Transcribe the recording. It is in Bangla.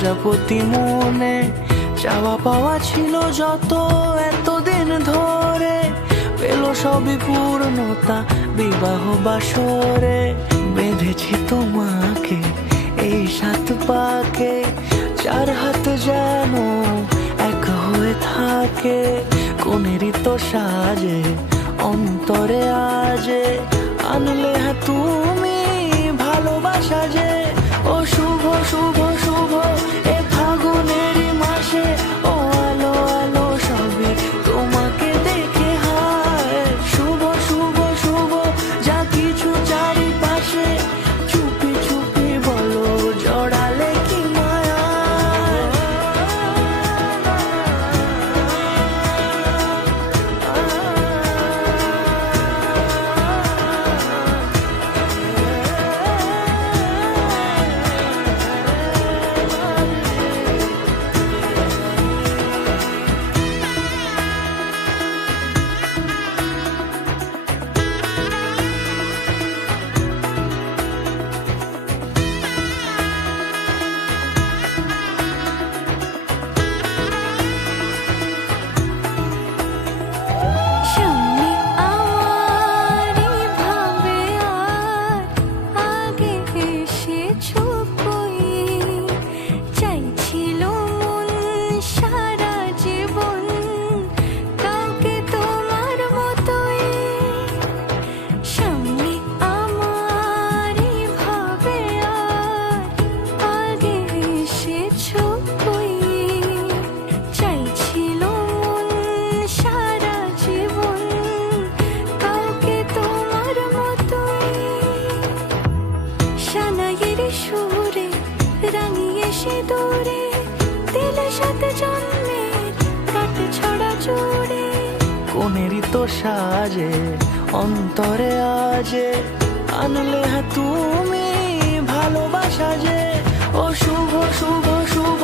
প্রজাপতি মনে চাওয়া পাওয়া ছিল যত এতদিন ধরে, পেল সবই পূর্ণতা বিবাহ বাসরে। বেঁধেছি তোমাকে এই 7 পাকে, 4 হাত যেন এক হয়ে থাকে। কোনেরই তো সাজে অন্তরে আজে, আনলে হ্যাঁ তুমি ভালোবাসা যে। ও শুভ শুভ শুভ এ ফাগুনেরই মাসে, ও আলো আলো সবে তোমাকে দেখে হায়। শুভ শুভ শুভ যা কিছু চারিপাশে, চুপি চুপি বলো জড়ালে কি মায়া। কোনেরই তো সাজে অন্তরে আজে, আনলে হ্যাঁ তুমি ভালোবাসা যে। ও শুভ শুভ শুভ